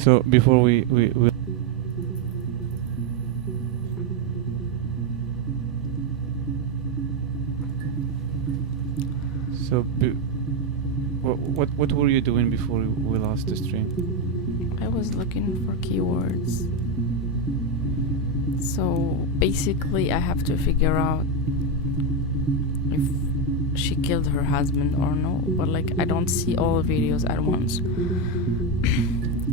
So before we so what were you doing before we lost the stream? I was looking for keywords. So basically I have to figure out if she killed her husband or no, but like I don't see all the videos at once.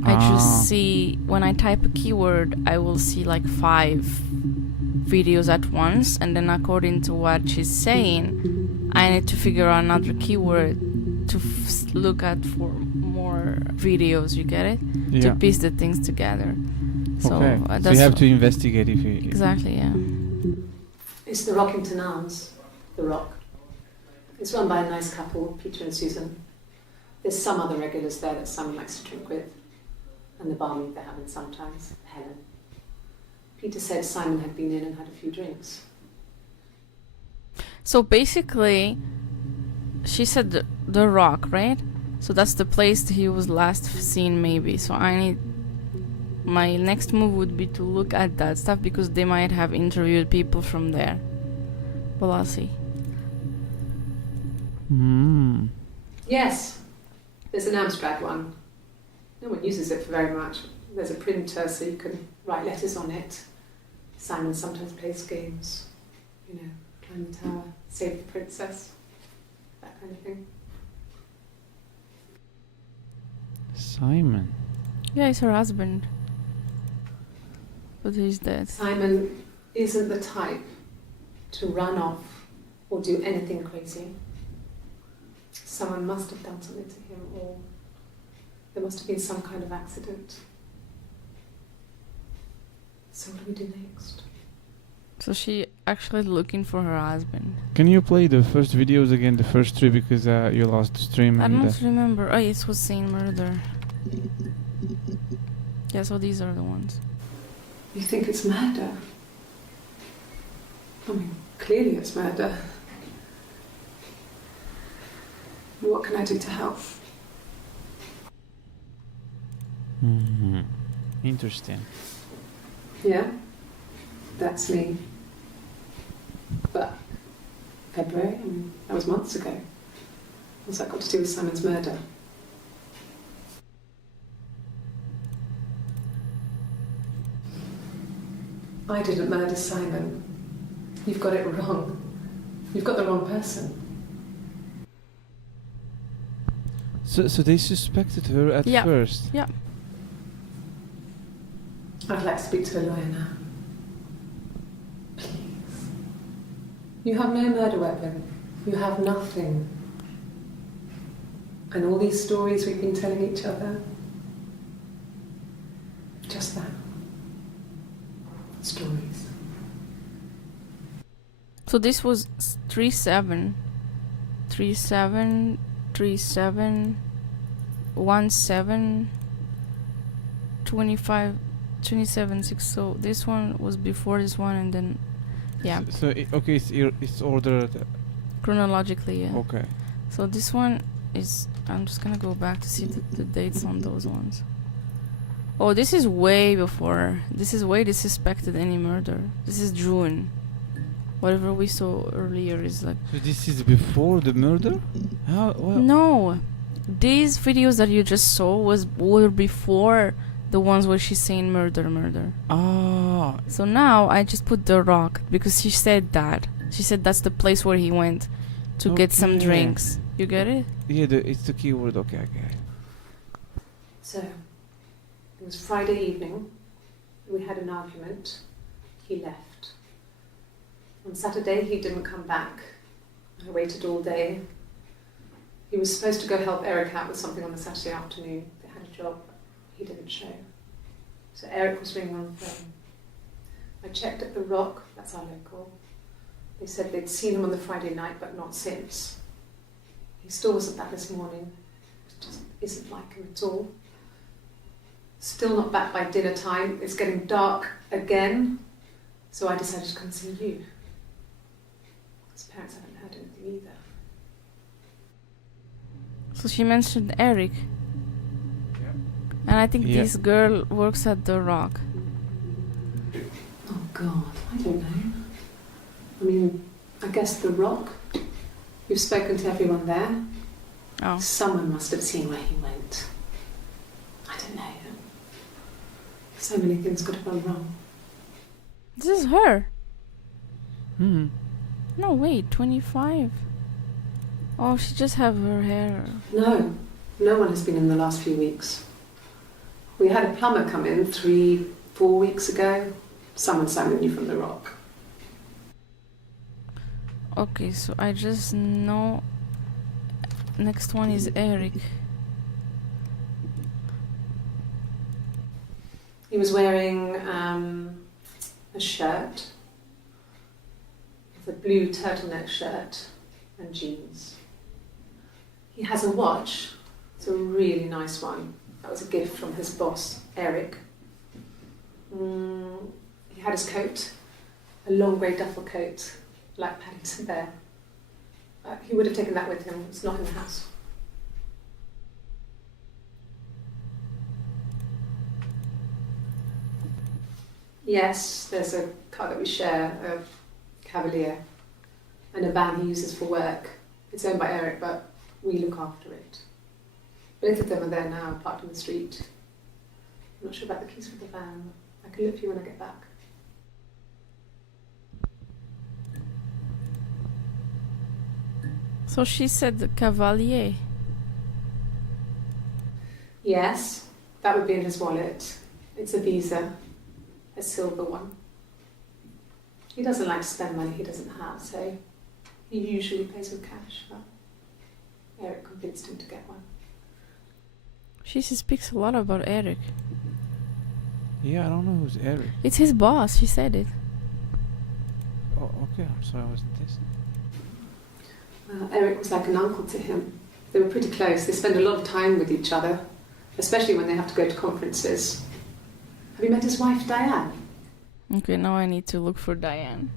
I just see, when I type a keyword, I will see like 5 videos at once, and then according to what she's saying, I need to figure out another keyword to look at for more videos, you get it? Yeah. To piece the things together. So, Okay. So that's you have to investigate if you... Exactly, yeah. It's the Rockington Arms, The Rock. It's run by a nice couple, Peter and Susan. There's some other regulars there that Simon likes to drink with, and the barmaid they're having sometimes, Helen. Peter said Simon had been in and had a few drinks. So basically, she said the Rock, right? So that's the place he was last seen, maybe. So my next move would be to look at that stuff, because they might have interviewed people from there. But I'll see. Yes, there's an Amstrad one. No one uses it for very much. There's a printer so you can write letters on it. Simon sometimes plays games, you know, climb the tower, save the princess, that kind of thing. Simon. Yeah, he's her husband. But he's dead. Simon isn't the type to run off or do anything crazy. Someone must have done something to him, or there must have been some kind of accident. So what do we do next? So she actually looking for her husband. Can you play the first videos again, the first 3, because you lost the stream? I And don't remember. Oh, it was Saint Murder. Yeah, so these are the ones. You think it's murder? I mean, clearly it's murder. What can I do to help? Interesting. Yeah, that's me. But February, I mean, that was months ago. What's that got to do with Simon's murder? I didn't murder Simon. You've got it wrong. You've got the wrong person. So they suspected her at Yeah. first? Yeah. I'd like to speak to a lawyer now. Please. You have no murder weapon. You have nothing. And all these stories we've been telling each other, just that. Stories. So this was 37, 37, 37, 17, 25, 27, 6. So this one was before this one, and then, yeah. So okay, it's ordered. Chronologically, yeah. Okay. So this one is, I'm just gonna go back to see the dates on those ones. Oh, this is way before. This is way they suspected any murder. This is June. Whatever we saw earlier is like... So this is before the murder? How? Well, No! These videos that you just saw were before the ones where she's saying murder. Ah. So now I just put The Rock, because she said that. She said that's the place where he went to get some Okay. drinks. You get it? Yeah, it's the keyword. Okay, okay. So, it was Friday evening. We had an argument. He left. On Saturday, he didn't come back. I waited all day. He was supposed to go help Eric out with something on the Saturday afternoon. They had a job. He didn't show. So Eric was ringing on the phone. I checked at The Rock, that's our local. They said they'd seen him on the Friday night, but not since. He still wasn't back this morning. It just isn't like him at all. Still not back by dinner time. It's getting dark again. So I decided to come see you. His parents haven't heard anything either. So she mentioned Eric. And I think Yeah. this girl works at the Rock. Oh God, I don't know. I mean, I guess the Rock. You've spoken to everyone there. Oh. Someone must have seen where he went. I don't know. So many things could have gone wrong. This is her. Hmm. No, wait, 25. Oh, she just have her hair. No, no one has been in the last few weeks. We had a plumber come in 3-4 weeks ago. Someone summoned you from the Rock. Okay, so I just know. Next one is Eric. He was wearing a shirt, with a blue turtleneck shirt and jeans. He has a watch. It's a really nice one. That was a gift from his boss, Eric. He had his coat, a long grey duffel coat, like Paddington Bear. He would have taken that with him. It's not in the house. Yes, there's a car that we share, a Cavalier, and a van he uses for work. It's owned by Eric, but we look after it. Both of them are there now, parked on the street. I'm not sure about the keys for the van. I can look for you when I get back. So she said the Cavalier. Yes, that would be in his wallet. It's a Visa, a silver one. He doesn't like to spend money he doesn't have, so he usually pays with cash, but Eric convinced him to get one. She speaks a lot about Eric. Yeah, I don't know who's Eric. It's his boss, she said it. Oh, okay. I'm sorry, I wasn't listening. Eric was like an uncle to him. They were pretty close. They spend a lot of time with each other, especially when they have to go to conferences. Have you met his wife, Diane? Okay, now I need to look for Diane.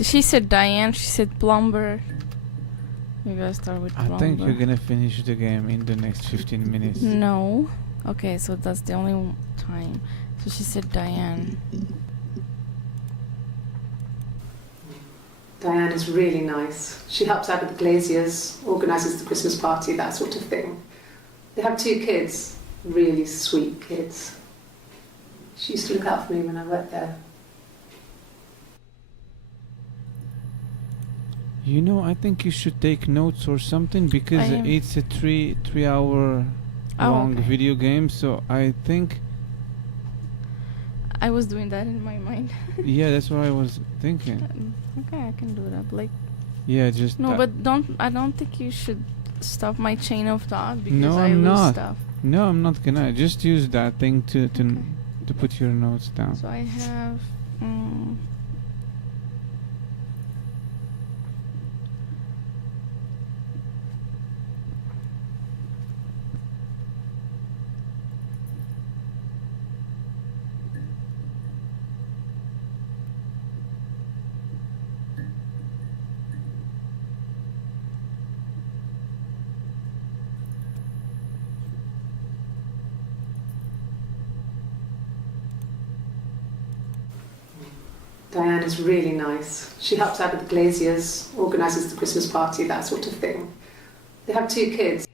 She said Diane, she said plumber. You guys start with plumber. I think you're gonna finish the game in the next 15 minutes. No. Okay, so that's the only time. So she said Diane. Diane is really nice. She helps out with the Glaziers, organises the Christmas party, that sort of thing. They have 2 kids, really sweet kids. She used to look out for me when I worked there. You know, I think you should take notes or something because I am. it's a 3 hour long okay. video game. So I think, I was doing that in my mind. yeah, that's what I was thinking. Okay, I can do that. Like, Yeah, just no, but I don't think you should stop my chain of thought because No, I I'm lose not. stuff. no, I'm not gonna. Just use that thing to Okay. to put your notes down. So I have. Diane is really nice. She helps out with the Glaziers, organises the Christmas party, that sort of thing. They have 2 kids.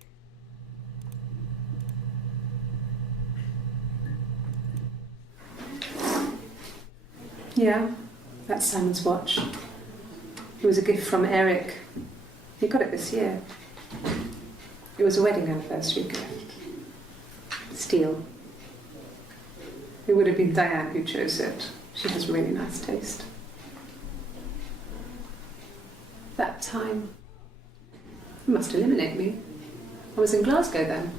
Yeah, that's Simon's watch. It was a gift from Eric. He got it this year. It was a wedding anniversary gift. Steel. It would have been Diane who chose it. She has really nice taste. That time, you must eliminate me. I was in Glasgow then.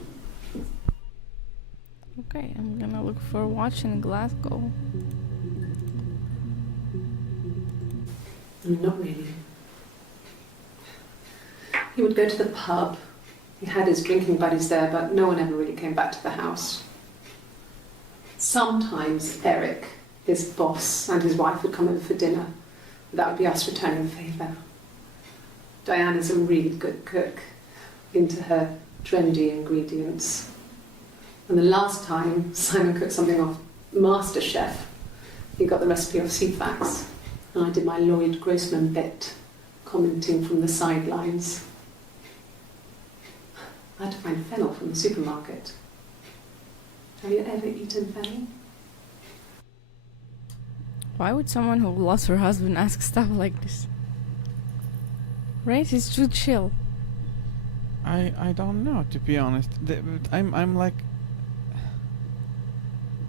Okay, I'm gonna look for a watch in Glasgow. Not really. He would go to the pub. He had his drinking buddies there, but no one ever really came back to the house. Sometimes Eric, his boss, and his wife would come over for dinner. That would be us returning the favour. Diane is a really good cook, into her trendy ingredients. And the last time Simon cooked something off MasterChef, he got the recipe off Ceefax, and I did my Lloyd Grossman bit, commenting from the sidelines. I had to find fennel from the supermarket. Have you ever eaten fennel? Why would someone who lost her husband ask stuff like this? Right? It's too chill. I don't know, to be honest. I'm like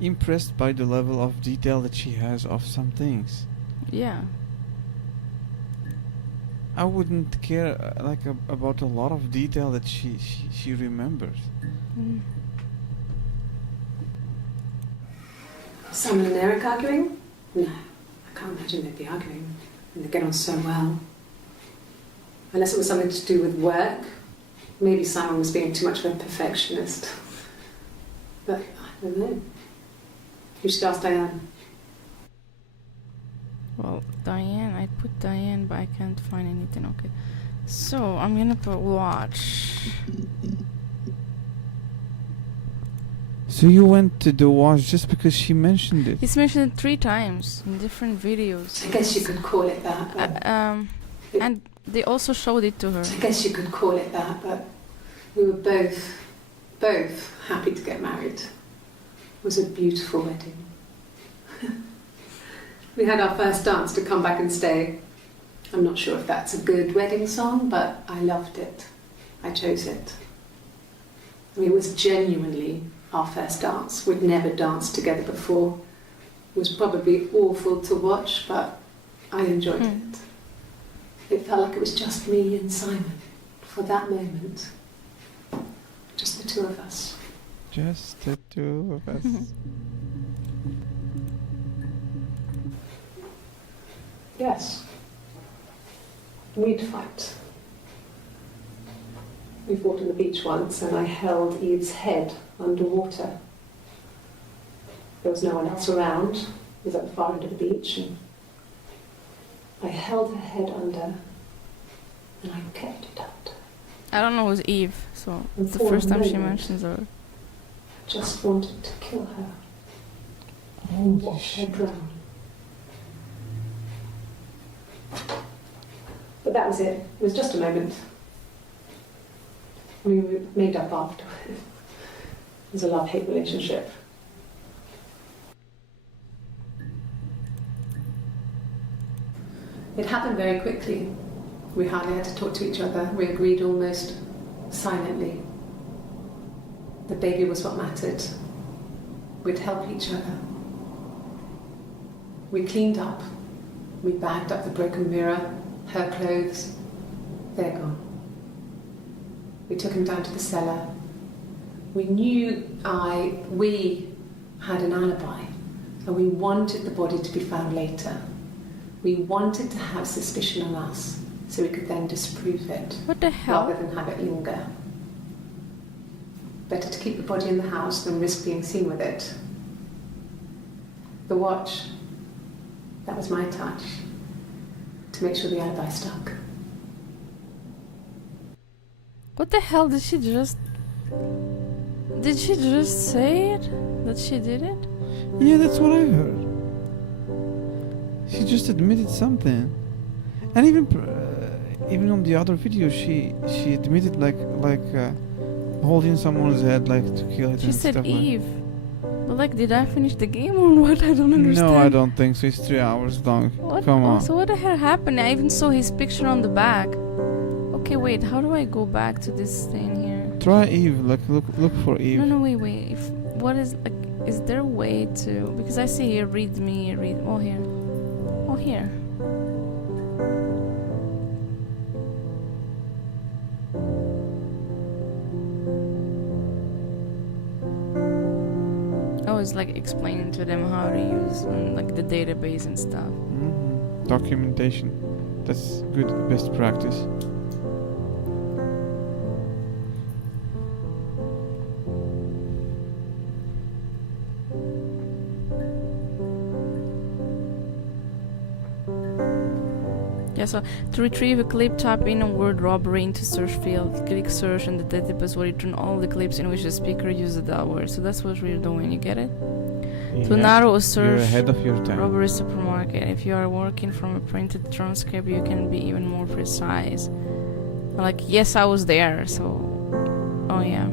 impressed by the level of detail that she has of some things. Yeah. I wouldn't care about a lot of detail that she remembers. Mm. Simon and Eric arguing? No, I can't imagine they'd be arguing. And they get on so well. Unless it was something to do with work. Maybe Simon was being too much of a perfectionist. But I don't know. You should ask Diane. Well, Diane, I put Diane, but I can't find anything. Okay. So, I'm gonna put watch. So you went to the watch just because she mentioned it? He's mentioned it 3 times in different videos. I guess you could call it that. But And they also showed it to her. I guess you could call it that, but we were both happy to get married. It was a beautiful wedding. We had our first dance to Come Back and Stay. I'm not sure if that's a good wedding song, but I loved it. I chose it. I mean, it was genuinely our first dance. We'd never danced together before. It was probably awful to watch, but I enjoyed it. It felt like it was just me and Simon for that moment. Just the two of us. Just the two of us. Yes. We'd fight. We fought on the beach once and I held Eve's head underwater. There was no one else around. It was at the far end of the beach and I held her head under and I kept it out. I don't know who's Eve, so it's the For a first time she moment, mentions her. I just wanted to kill her and watch her drown. But that was it. It was just a moment. We were made up after. It was a love-hate relationship. It happened very quickly. We hardly had to talk to each other. We agreed almost silently. The baby was what mattered. We'd help each other. We cleaned up. We bagged up the broken mirror, her clothes. They're gone. We took him down to the cellar. We had an alibi, and we wanted the body to be found later. We wanted to have suspicion on us, so we could then disprove it. What the hell? Rather than have it linger. Better to keep the body in the house than risk being seen with it. The watch, that was my touch, to make sure the alibi stuck. What the hell did she just... Did she just say it? That she did it? Yeah, that's what I heard. She just admitted something, and even on the other video, she admitted like holding someone's head like to kill it. She and said stuff Eve. But like, did I finish the game or what? I don't understand. No, I don't think so. It's 3 hours long. What? Come on. So what the hell happened? I even saw his picture on the back. Okay, wait. How do I go back to this thing here? Try Eve. Like look for Eve. No, wait. What is like? Is there a way to? Because I see here, read me, read. Oh here. Oh here. I was like explaining to them how to use like the database and stuff. Documentation. That's good, best practice. Yeah, so to retrieve a clip, type in a word robbery into search field, click search, and the database will return all the clips in which the speaker used that word. So that's what we're doing, you get it? To narrow a search, You're ahead of your time. robbery supermarket. If you are working from a printed transcript, you can be even more precise. Like, yes, I was there, so... Oh, yeah.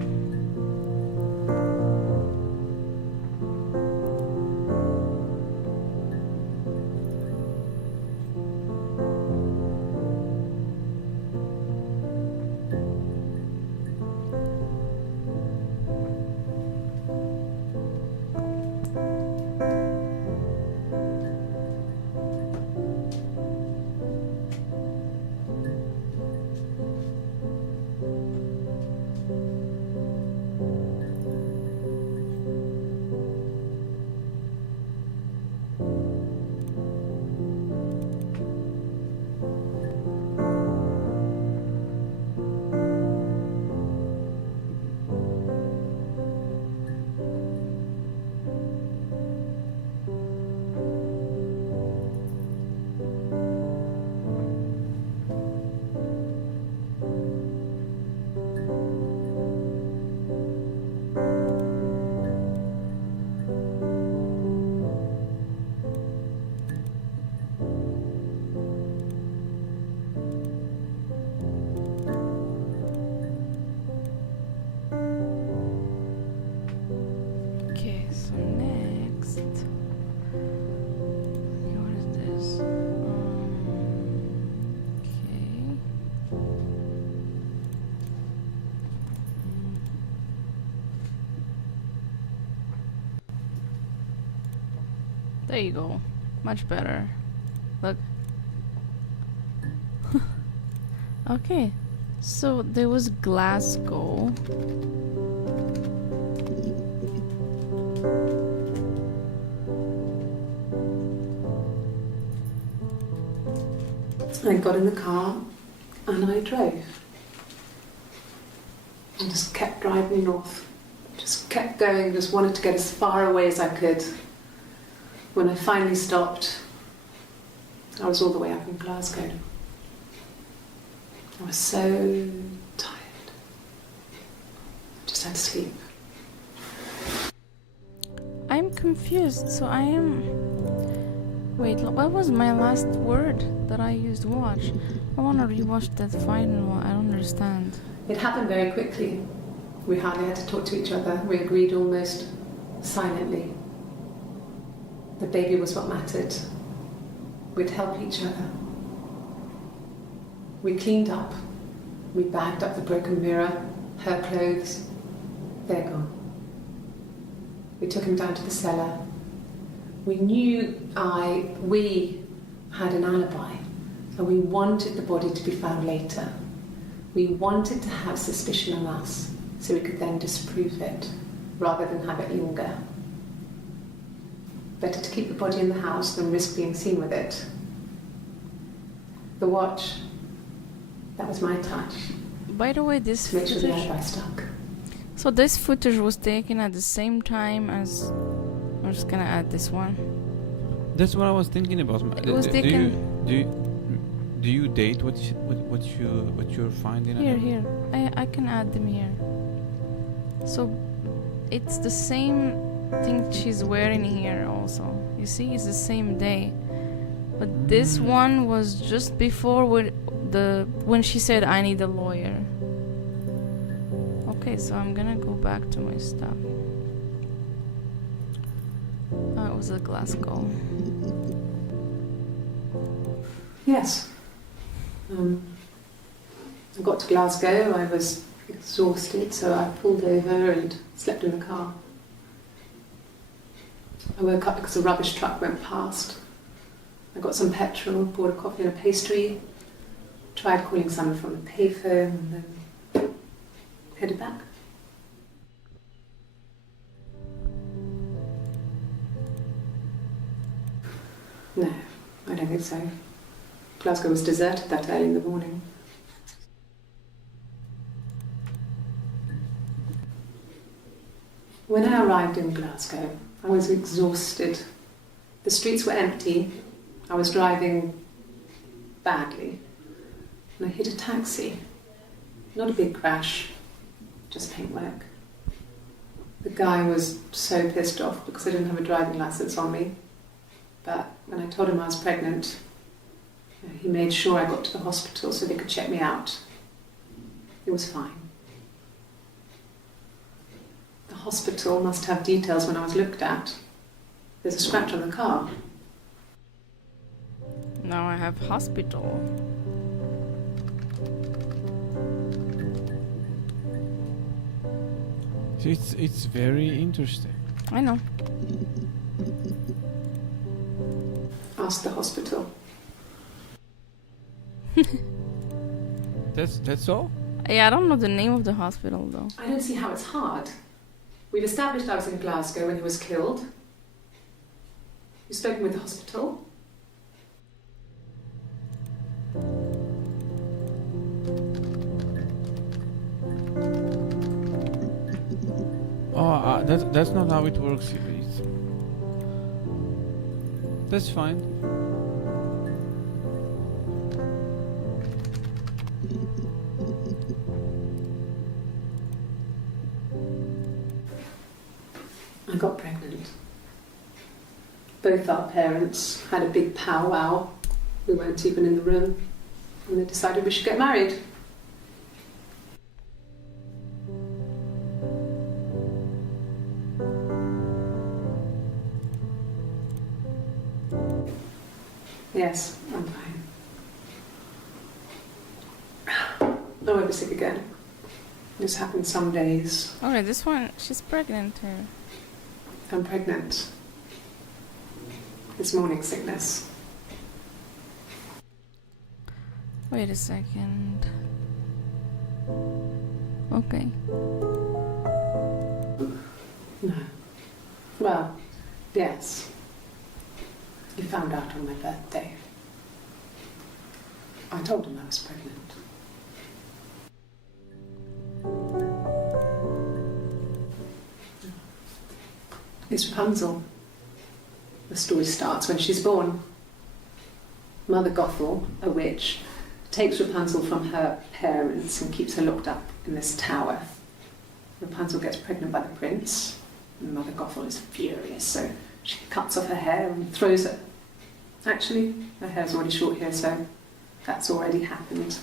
Okay, so next... What is this? Okay. There you go. Much better. Look. Okay. So there was Glasgow. I got in the car and I drove. And just kept driving north. Just kept going, just wanted to get as far away as I could. When I finally stopped, I was all the way up in Glasgow. I was so tired. I just had to sleep. I'm confused, so I am... Wait, what was my last word that I used? Watch. I want to rewatch that final one. I don't understand. It happened very quickly. We hardly had to talk to each other. We agreed almost silently. The baby was what mattered. We'd help each other. We cleaned up. We bagged up the broken mirror, her clothes. They're gone. We took him down to the cellar. We knew we had an alibi, and we wanted the body to be found later. We wanted to have suspicion on us, so we could then disprove it, rather than have it linger. Better to keep the body in the house than risk being seen with it. The watch, that was my touch, By the way, this to make sure the footage... alibi stuck. So this footage was taken at the same time as... I'm just gonna add this one. That's what I was thinking about. It was taken... Do you date what you're finding? Here. I can add them here. So it's the same thing she's wearing here also. You see, it's the same day. But this one was just before when she said I need a lawyer. Okay, so I'm gonna go back to my stuff. It was at Glasgow. Yes. I got to Glasgow, I was exhausted, so I pulled over and slept in the car. I woke up because a rubbish truck went past. I got some petrol, bought a coffee and a pastry, tried calling someone from the payphone, and then headed back. No, I don't think so. Glasgow was deserted that early in the morning. When I arrived in Glasgow, I was exhausted. The streets were empty. I was driving badly. And I hit a taxi. Not a big crash, just paintwork. The guy was so pissed off because I didn't have a driving license on me. But when I told him I was pregnant, he made sure I got to the hospital so they could check me out. It was fine. The hospital must have details when I was looked at. There's a scratch on the car. Now I have hospital. So it's very interesting. I know. Ask the hospital. That's all? Yeah, I don't know the name of the hospital though. I don't see how it's hard. We've established I was in Glasgow when he was killed. You've spoken with the hospital? Oh, that's not how it works. That's fine. I got pregnant. Both our parents had a big powwow. We weren't even in the room. And they decided we should get married. Yes, I'm fine. I won't be sick again. This happens some days. Okay, this one, she's pregnant here. I'm pregnant. It's morning sickness. Wait a second. Okay. No. Well, yes. You found out on my birthday. I told him I was pregnant. It's Rapunzel. The story starts when she's born. Mother Gothel, a witch, takes Rapunzel from her parents and keeps her locked up in this tower. Rapunzel gets pregnant by the prince, and Mother Gothel is furious, so she cuts off her hair and throws it. Actually, her hair's already short here, so that's already happened.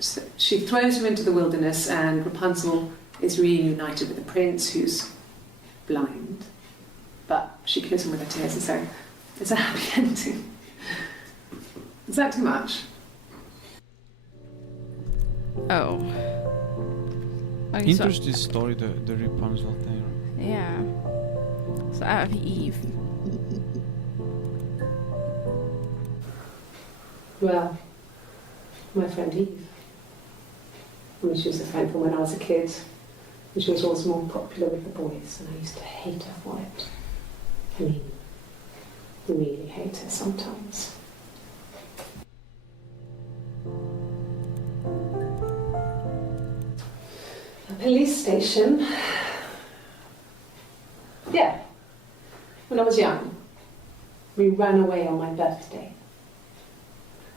So she throws her into the wilderness, and Rapunzel is reunited with the prince, who's blind. But she kills him with her tears, and so it's a happy ending. Is that too much? Oh. Okay, so, Interesting story, the Rapunzel thing. yeah. So I have Eve. Well, my friend Eve. I mean, she was a friend from when I was a kid. And she was always more popular with the boys, and I used to hate her for it. I mean, really hate her sometimes. A police station. Yeah. When I was young, we ran away on my birthday.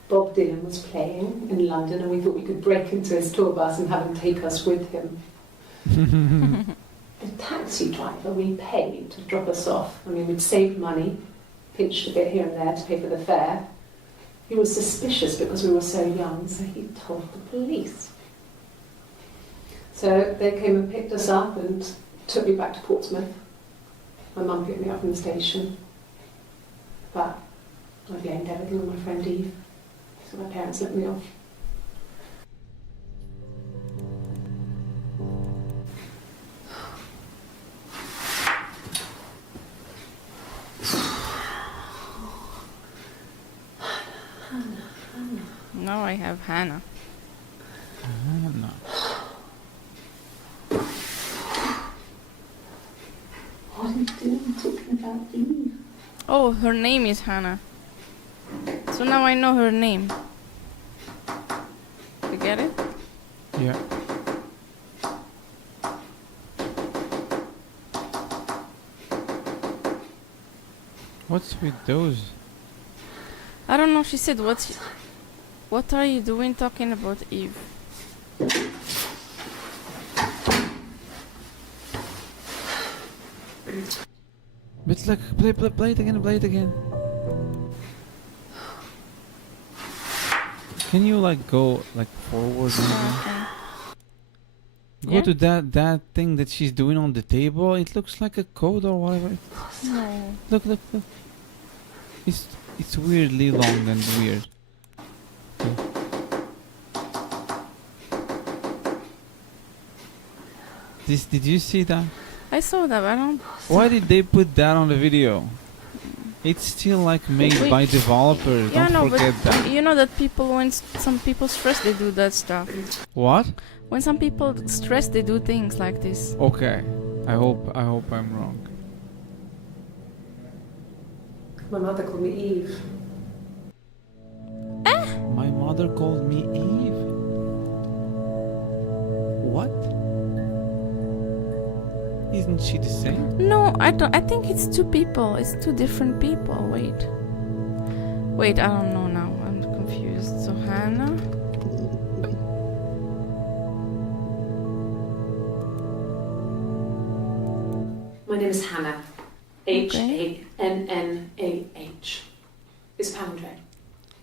Bob Dylan was playing in London, and we thought we could break into his tour bus and have him take us with him. The taxi driver we paid to drop us off. I mean, we'd saved money, pinched a bit here and there to pay for the fare. He was suspicious because we were so young, so he told the police. So they came and picked us up and took me back to Portsmouth. My mum picked me up from the station. But I blamed everything on my friend Eve, so my parents let me off. Now I have Hannah. No. What are you doing talking about Eve? Oh, her name is Hannah. So now I know her name. You get it? Yeah. What's with those? I don't know. She said what's What are you doing talking about Eve? But like, play it again, play it again. Can you like go like forward? Maybe? Okay. Go Yeah? to that thing that she's doing on the table. It looks like a code or whatever. No. Look. It's weirdly long and weird. Did you see that? I saw that, but I don't. Why did they put that on the video? It's still like made Wait. by developers. Yeah, Don't no, forget but that. you know that people, when some people stress, they do that stuff. What? When some people stress, they do things like this. Okay. I hope I'm wrong. My mother called me Eve. My mother called me Eve. What? Isn't she the same? No, I don't. I think it's two people. It's two different people. Wait, I don't know now. I'm confused. So Hannah. My name is Hannah. Hannah. It's palindrome.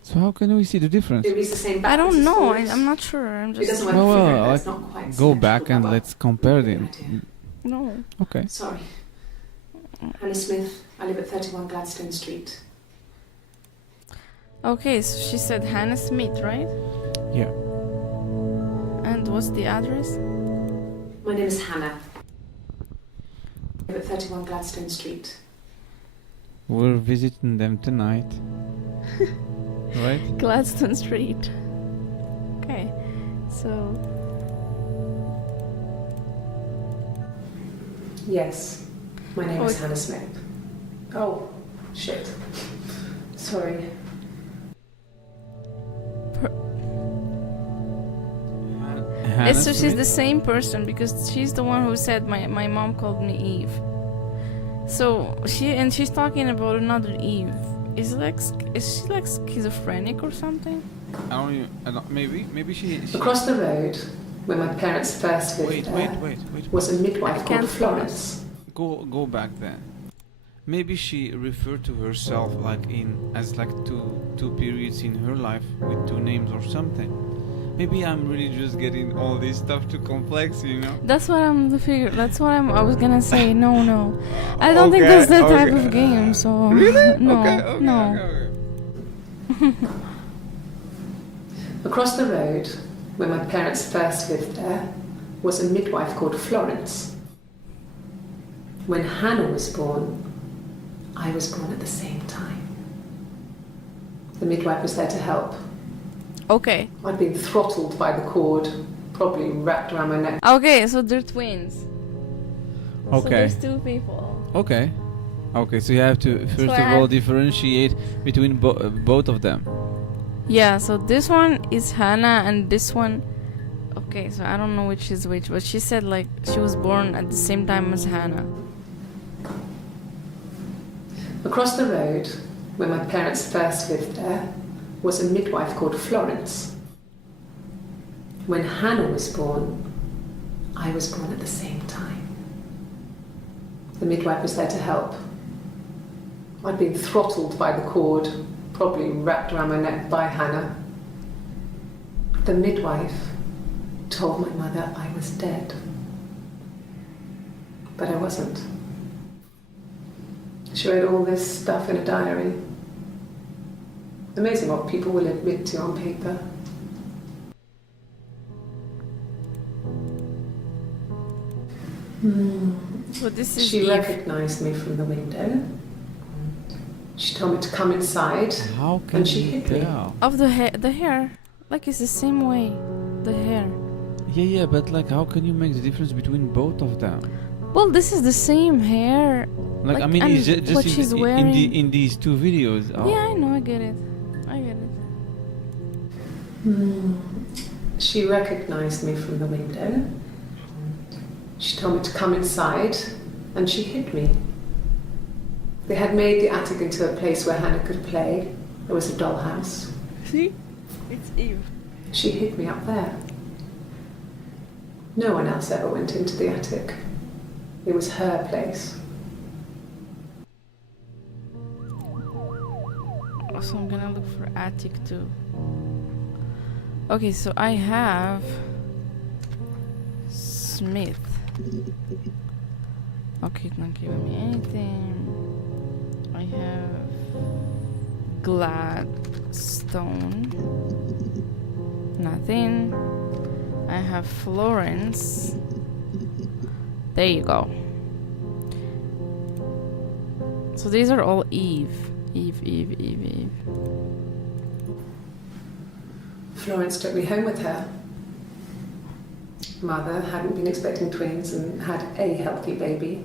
So how can we see the difference? It reads the same I backwards don't as know. forwards. I'm not sure. I'm It just. doesn't work Well, figure it well, out. It's like, not quite Go back symmetrical, and but let's compare good them. idea. No. Okay. Sorry. Hannah Smith. I live at 31 Gladstone Street. Okay, so she said Hannah Smith, right? Yeah. And what's the address? My name is Hannah. I live at 31 Gladstone Street. We're visiting them tonight. Right? Gladstone Street. Okay, so Yes. My name is Oh. Hannah Smith. Oh, shit. Sorry. Hannah so she's Smith? the same person because she's the one who said my mom called me Eve. So she's talking about another Eve. Is she like schizophrenic or something? I don't. Maybe she. Across the road, where my parents first lived Wait. was a midwife I called can't Florence. Go back then. Maybe she referred to herself like as two periods in her life with two names or something. Maybe I'm really just getting all this stuff too complex, you know. That's what I was gonna say. No. I don't think that's that type of game. So Really? no, Okay. no. Across the road, where my parents first lived was a midwife called Florence. When Hannah was born, I was born at the same time. The midwife was there to help. Okay. I'd been throttled by the cord, probably wrapped around my neck. Okay, so they're twins. So Okay. there's two people. Okay. So you have to first I of all have- differentiate between both of them. Yeah, so this one is Hannah and this one. Okay, so I don't know which is which, but she said like she was born at the same time as Hannah. Across the road, where my parents first lived was a midwife called Florence. When Hannah was born, I was born at the same time. The midwife was there to help. I'd been throttled by the cord, probably wrapped around my neck by Hannah. The midwife told my mother I was dead. But I wasn't. She wrote all this stuff in a diary. Amazing what people will admit to on paper. So this is She Eve. recognized me from the window. She told me to come inside. How can And she you hit me. tell? Of the hair, like it's the same way. The hair. Yeah, but like, how can you make the difference between both of them? Well, this is the same hair. Like, I Like, mean, and it's just what she's wearing. in these two videos. Oh. Yeah, I know. I get it. She recognized me from the window. She told me to come inside, and she hid me. They had made the attic into a place where Hannah could play. There was a dollhouse. See? It's Eve. She hid me up there. No one else ever went into the attic. It was her place. So I'm gonna look for attic too. Okay, so I have Smith. Okay, it's not giving me anything. I have Gladstone. Nothing. I have Florence. There you go. So these are all Eve. Eve. Florence took me home with her. Mother hadn't been expecting twins and had a healthy baby.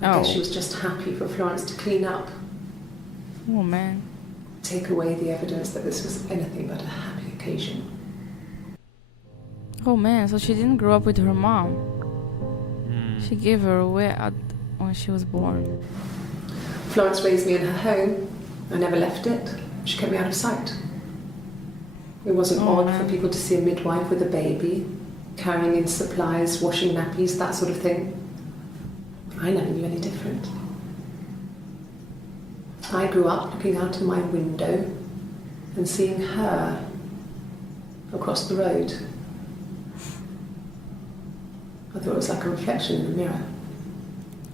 I guess she was just happy for Florence to clean up. Oh man. Take away the evidence that this was anything but a happy occasion. Oh man, so she didn't grow up with her mom. She gave her away when she was born. Florence raised me in her home. I never left it. She kept me out of sight. It wasn't odd for people to see a midwife with a baby, carrying in supplies, washing nappies, that sort of thing. I never knew any different. I grew up looking out of my window and seeing her across the road. I thought it was like a reflection in the mirror.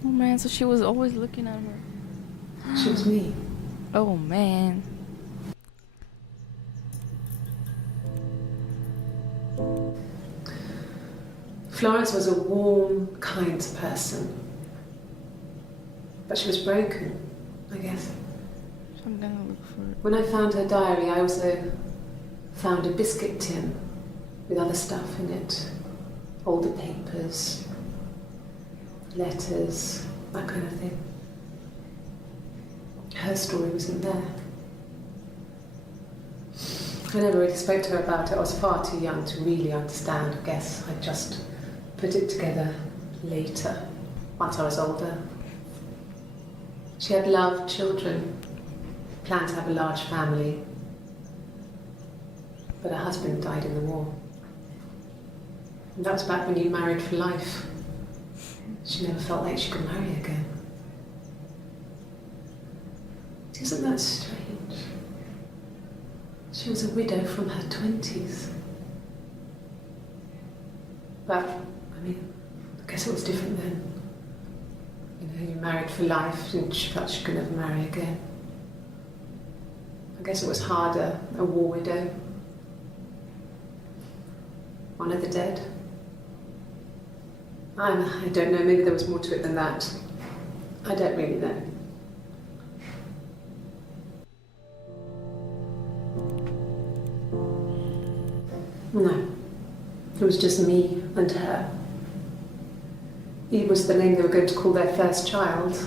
Oh man, so she was always looking at her. She was me. Oh man. Florence was a warm, kind person. But she was broken, I guess. So I'm gonna look for it. When I found her diary, I also found a biscuit tin with other stuff in it. Older papers, letters, that kind of thing. Her story wasn't there. I never really spoke to her about it. I was far too young to really understand, I guess. I just put it together later, once I was older. She had loved children, planned to have a large family, but her husband died in the war. And that was back when you married for life. She never felt like she could marry again. Isn't that strange? She was a widow from her 20s. But, I mean, I guess it was different then. You know, you married for life and she felt she could never marry again. I guess it was harder, a war widow. One of the dead. I don't know, maybe there was more to it than that. I don't really know. No, it was just me and her. Eve was the name they were going to call their first child.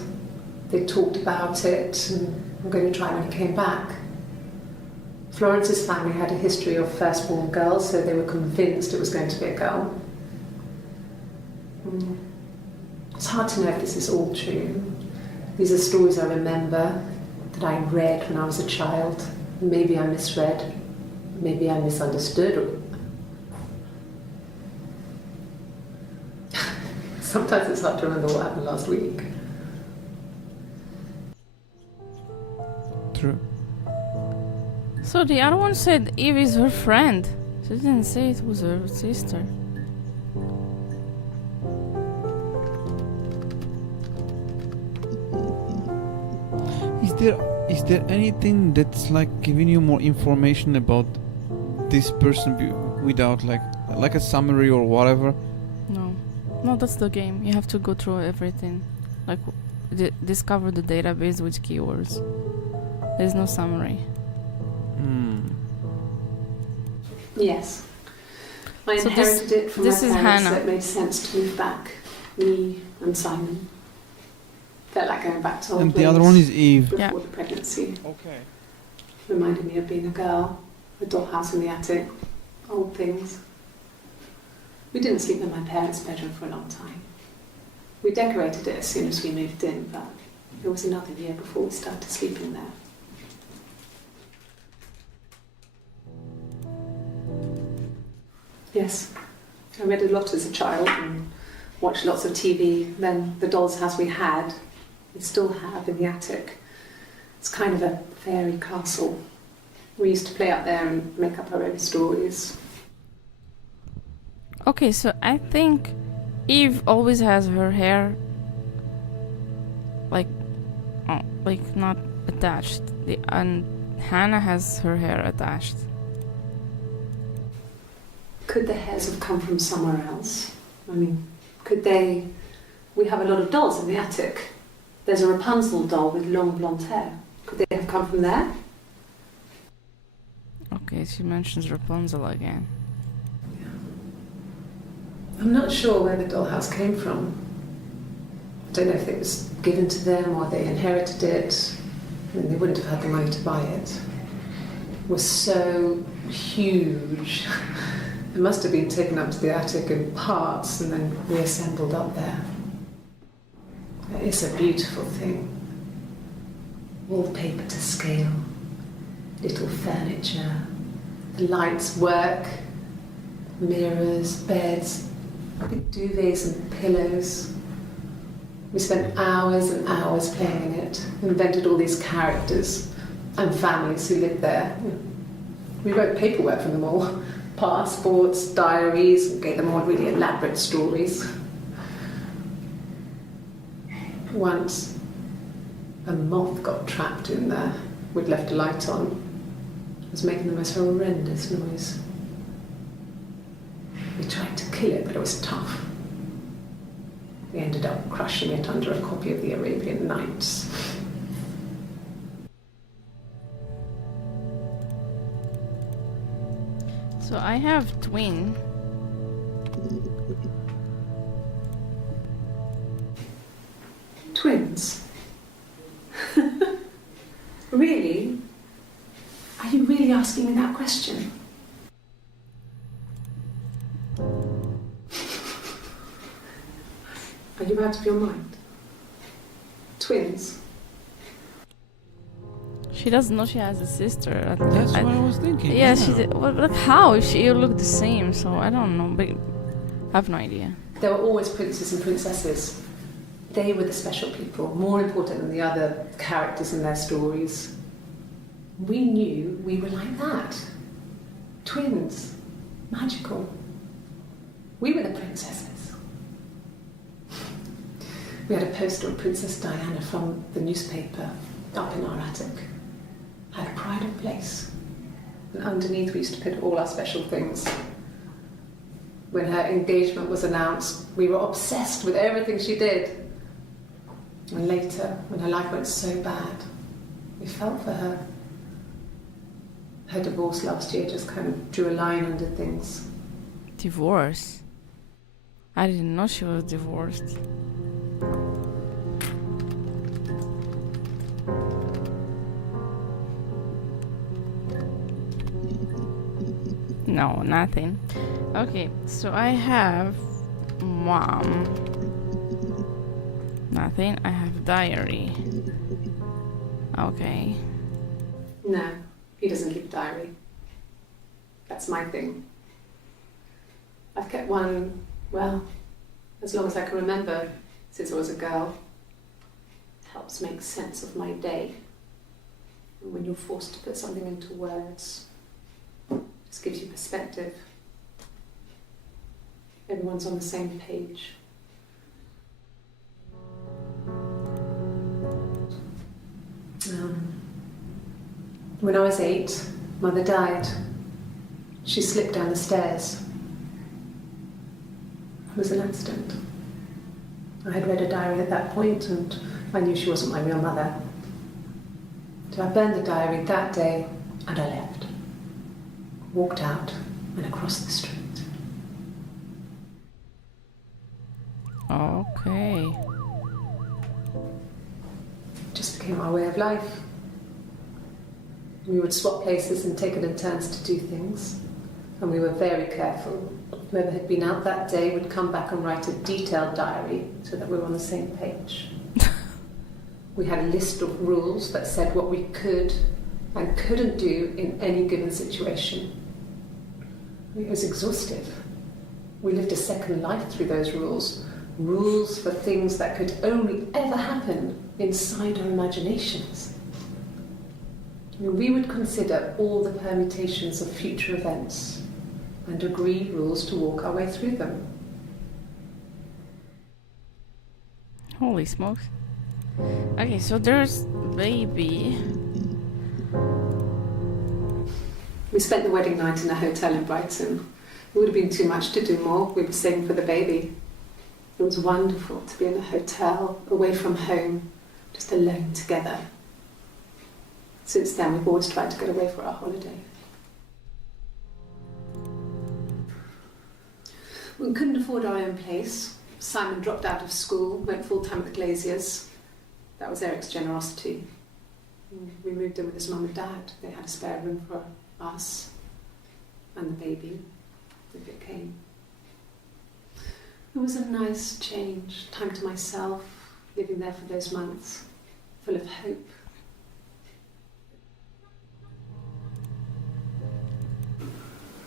They talked about it and were going to try when he came back. Florence's family had a history of firstborn girls, so they were convinced it was going to be a girl. It's hard to know if this is all true. These are stories I remember, that I read when I was a child. Maybe I misread, maybe I misunderstood. Sometimes it's hard to remember what happened last week. True. So the other one said Eve is her friend. She didn't say it was her sister. Is there anything that's like giving you more information about this person without like a summary or whatever? No, that's the game. You have to go through everything, like discover the database with keywords. There's no summary. Yes. I So inherited it from this my is parents, Hannah. so it made sense to move back. Me and Simon. Felt like going back to old And the other one ways is Eve. before Yeah. the pregnancy. Okay. Reminded me of being a girl, a dollhouse in the attic, old things. We didn't sleep in my parents' bedroom for a long time. We decorated it as soon as we moved in, but it was another year before we started sleeping there. Yes. I read a lot as a child and watched lots of TV. Then the doll's house we had, we still have in the attic. It's kind of a fairy castle. We used to play up there and make up our own stories. Okay, so I think Eve always has her hair like not attached. And Hannah has her hair attached. Could the hairs have come from somewhere else? I mean, could they... We have a lot of dolls in the attic. There's a Rapunzel doll with long blonde hair. Could they have come from there? Okay, she mentions Rapunzel again. I'm not sure where the dollhouse came from. I don't know if it was given to them or they inherited it. I mean, they wouldn't have had the money to buy it. It was so huge. It must have been taken up to the attic in parts and then reassembled up there. It's a beautiful thing. Wallpaper to scale, little furniture, the lights work, mirrors, beds, big duvets and pillows. We spent hours and hours playing in it, invented all these characters and families who lived there. We wrote paperwork for them all, passports, diaries, gave them all really elaborate stories. Once, a moth got trapped in there. We'd left a light on. It was making the most horrendous noise. We tried to kill it, but it was tough. We ended up crushing it under a copy of the Arabian Nights. So I have twin. Twins? Really? Are you really asking me that question? Are you out of your mind? Twins? She doesn't know she has a sister. That's what I was thinking. Yeah, she did. Well, like how? She look the same, so I don't know. But I have no idea. There were always princes and princesses. They were the special people, more important than the other characters in their stories. We knew we were like that. Twins. Magical. We were the princesses. We had a poster of Princess Diana from the newspaper up in our attic. Had pride of place. And underneath we used to put all our special things. When her engagement was announced, we were obsessed with everything she did. And later, when her life went so bad, we felt for her. Her divorce last year just kind of drew a line under things. Divorce? I didn't know she was divorced. No, nothing. Okay, so I have mom. Nothing. I have diary. Okay. No, he doesn't keep a diary. That's my thing. I've kept one, well, as long as I can remember, since I was a girl. It helps make sense of my day. And when you're forced to put something into words, it just gives you perspective. Everyone's on the same page. When I was 8, Mother died. She slipped down the stairs. It was an accident. I had read a diary at that point and I knew she wasn't my real mother. So I burned the diary that day and I left. Walked out and across the street. Okay. It just became our way of life. We would swap places and take it in turns to do things. And we were very careful. Whoever had been out that day would come back and write a detailed diary so that we were on the same page. We had a list of rules that said what we could and couldn't do in any given situation. It was exhaustive. We lived a second life through those rules. Rules for things that could only ever happen inside our imaginations. I mean, we would consider all the permutations of future events and agree rules to walk our way through them. Holy smokes. Okay, so there's baby. We spent the wedding night in a hotel in Brighton. It would have been too much to do more. We were saving for the baby. It was wonderful to be in a hotel, away from home, just alone together. Since then, we've always tried to get away for our holiday. We couldn't afford our own place. Simon dropped out of school, went full-time at the Glaziers. That was Eric's generosity. We moved in with his mum and dad. They had a spare room for us and the baby, if it came. It was a nice change, time to myself, living there for those months, full of hope.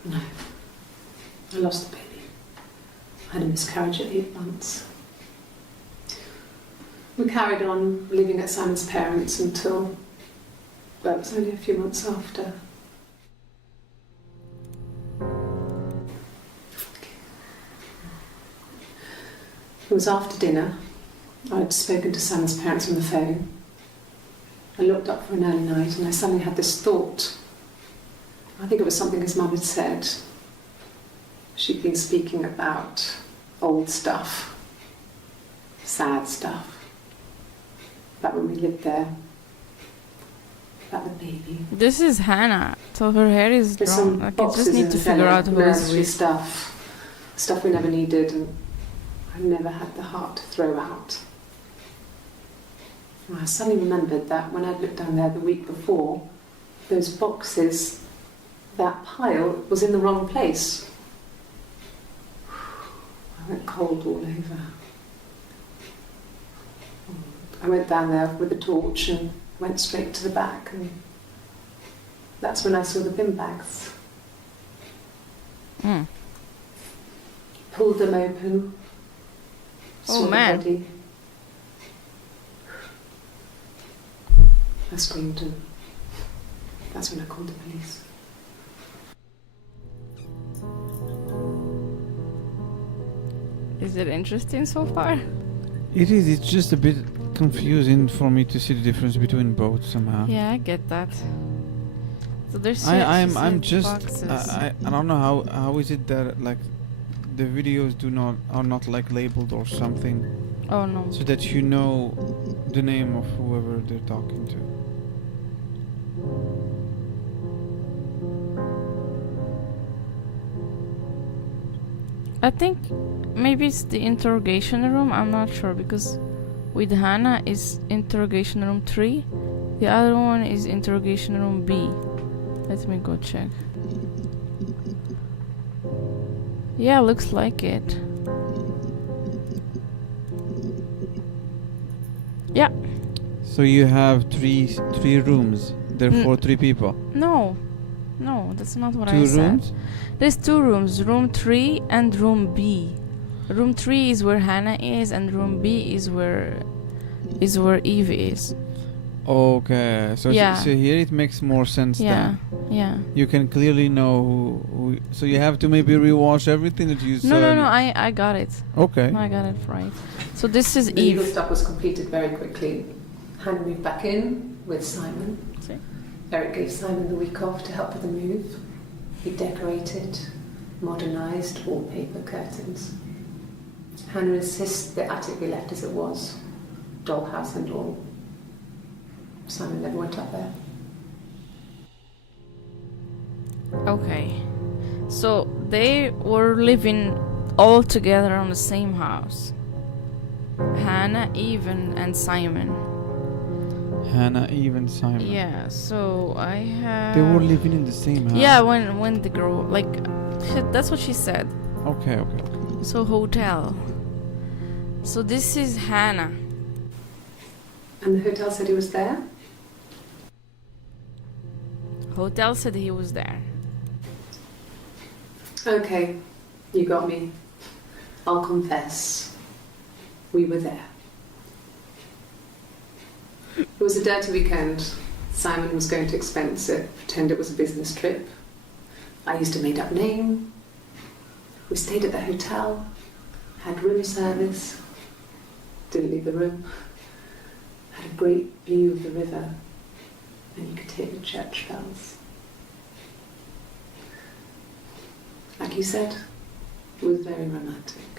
No, I lost the baby. I had a miscarriage at 8 months. We carried on living at Simon's parents until, well, it was only a few months after. It was after dinner. I'd spoken to Simon's parents on the phone. I looked up for an early night and I suddenly had this thought. I think it was something his mum had said. She'd been speaking about old stuff, sad stuff, about when we lived there, about the baby. This is Hannah. So her hair is There's drawn. some Like, I boxes just need in to the figure out who is nursery with. stuff we never needed and I never had the heart to throw out. And I suddenly remembered that when I'd looked down there the week before, those boxes, that pile was in the wrong place. I went cold all over. I went down there with a torch and went straight to the back, and that's when I saw the bin bags. Mm. Pulled them open. Oh, saw the man. body. I screamed, and that's when I called the police. Is it interesting so far? It is. It's just a bit confusing for me to see the difference between both somehow. Yeah, I get that. So there's I'm just boxes. I don't know how is it that like the videos are not like labeled or something Oh no. so that you know the name of whoever they're talking to. I think maybe it's the interrogation room. I'm not sure because with Hannah is interrogation room 3. The other one is interrogation room B. Let me go check. Yeah, looks like it. Yeah. So you have three rooms, therefore 3 people. No, that's not what I 2 said. rooms? There's 2 rooms, room 3 and room B. Room 3 is where Hannah is, and room B is where Eve is. Okay, so Yeah. so here it makes more sense Yeah, then. yeah. You can clearly know who so you have to maybe rewatch everything that you saw. No, I got it. Okay. I got it right. So this is The legal Eve. stuff was completed very quickly. Hannah moved back in with Simon. See? Eric gave Simon the week off to help with the move. He decorated, modernised wallpaper, curtains. Hannah insists the attic be left as it was, dollhouse and all. Simon never went up there. Okay. So they were living all together on the same house. Hannah, Eve, and Simon. Hannah, Eve, and Simon. Yeah, so I have... They were living in the same house. Yeah, when the girl... Like, that's what she said. Okay. So hotel. So this is Hannah. And the hotel said he was there? Hotel said he was there. Okay, you got me. I'll confess, we were there. It was a dirty weekend. Simon was going to expense it, pretend it was a business trip. I used a made-up name. We stayed at the hotel, had room service, didn't leave the room, had a great view of the river, and you could hear the church bells. Like you said, it was very romantic.